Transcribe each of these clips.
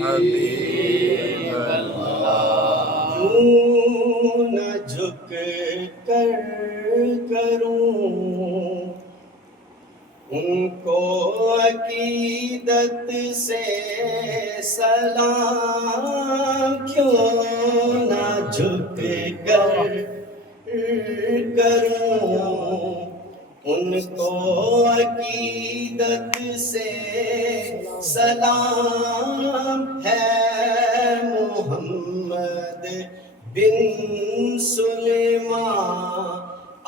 حبیب اللہ یوں نہ جھک کر کروں ان کو عقیدت سے سلام، کیوں نہ جھک کر کروں ان کو عقیدت سے سلام، ہے محمد بن سلیمان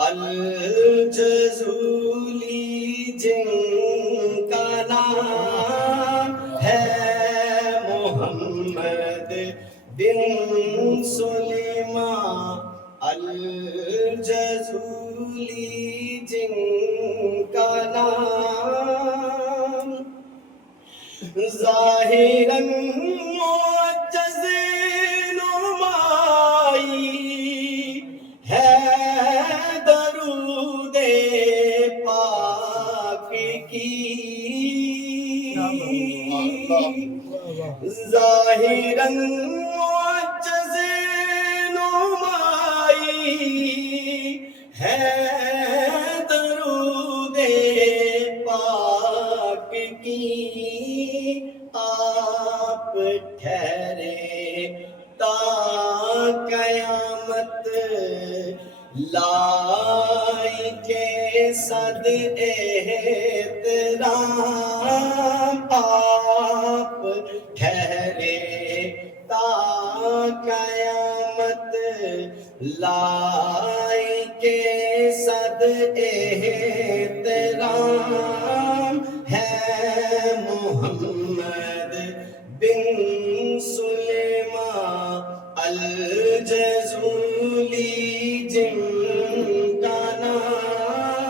الجزولی جن کا نام ہے، محمد بن سلیمان الجزولی جن کا نام، ظاہراً معجز نمائی ہے درود پاک کی، ظاہراً معجز نمائی ہے درود پاک کی، آپ ٹھہرے تا قیامت لائی کے صد احترام، آپ ٹھہرے تا قیامت لائی کے صد احترام، ہے محمد بن سلیمان الجزولی جن کا نام،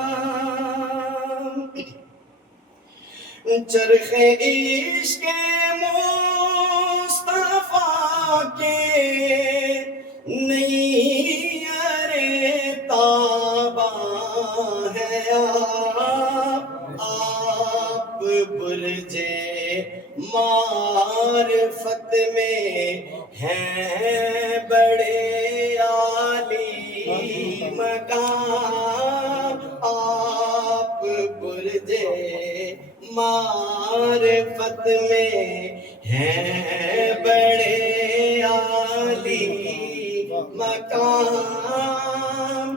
چرخ عشق مصطفیٰ کے نیر تاباں ہے آپ برج معرفت میں ہیں بڑے عالی مقام، آپ برج معرفت میں ہیں بڑے عالی مقام،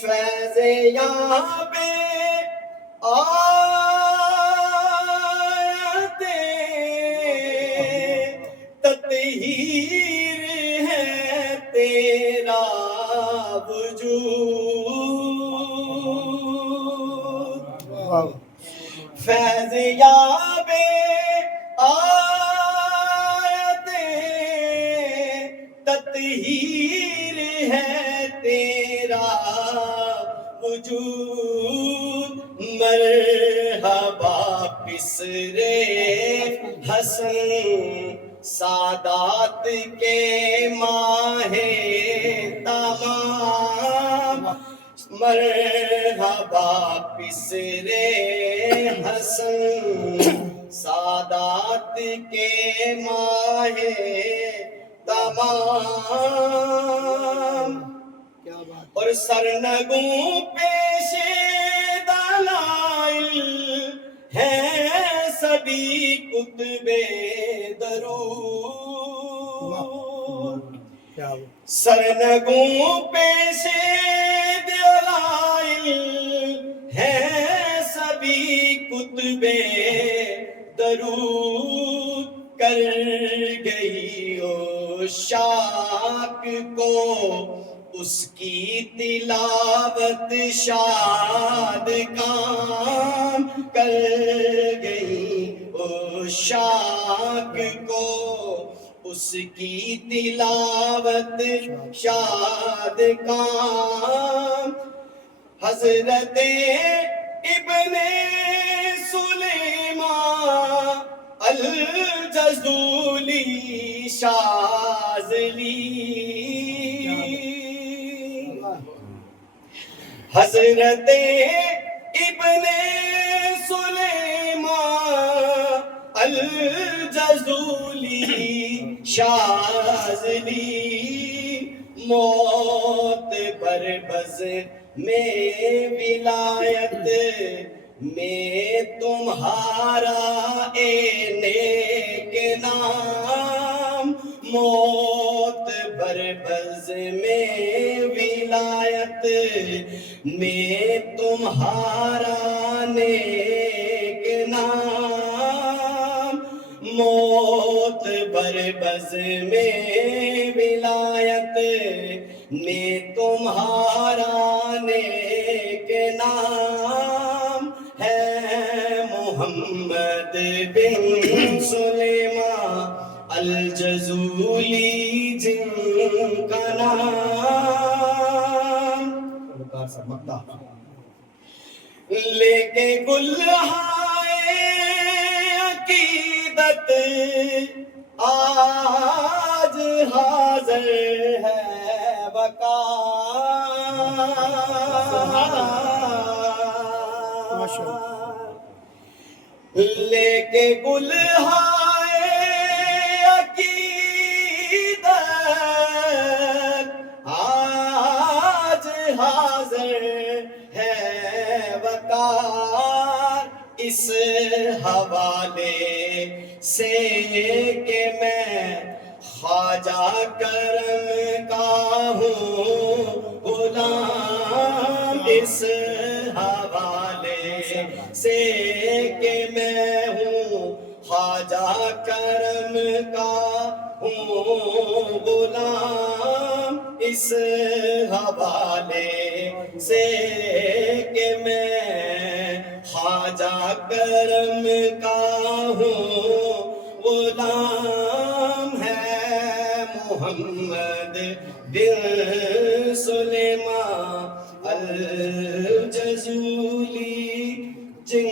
فیض یاب آیت تطہیر ہے تیرا وجود، فیض یاب آیت تطہیر ہے تیرا وجود، مرحبا پسرے حسن سادات کے ماہ تمام، مرحبا پسرے حسن سادات کے ماہ تمام، اور سرنگوں پیش دلائل ہیں سبھی کتب درود، سرنگوں پیش دلائل ہیں سبھی کتب درود، کر گئی عشاق کو اس کی تلاوت شاد کام، کر گئی عشاق کو اس کی تلاوت شاد کام، حضرت ابن سلیمان الجزولی شاذلی، حضرت ابن سلیمان الجزولی شاذلی موت پر بز میں ولایت میں تمہارا اے نیک نام، موت پر بز میں ولایت میں تمہارا نیک نام، موت بربز میں ولایت میں تمہارا نیک نام ہے، محمد بن سلیمان الجزولی جن کا نام۔ لے کے گلہائے عقیدت آج حاضر ہے وقار، لے کے گلہائے عقیدت آج حاضر ہے وقار، اس حوالے سے کہ میں خواجہ کرم کا ہوں غلام، اس حوالے سے کہ میں ہوں خواجہ کرم کا ہوں غلام، اس حوالے سے کہ میں خواجہ کرم کا ہوں غلام ہے، محمد بن سلیمان الجزولی جن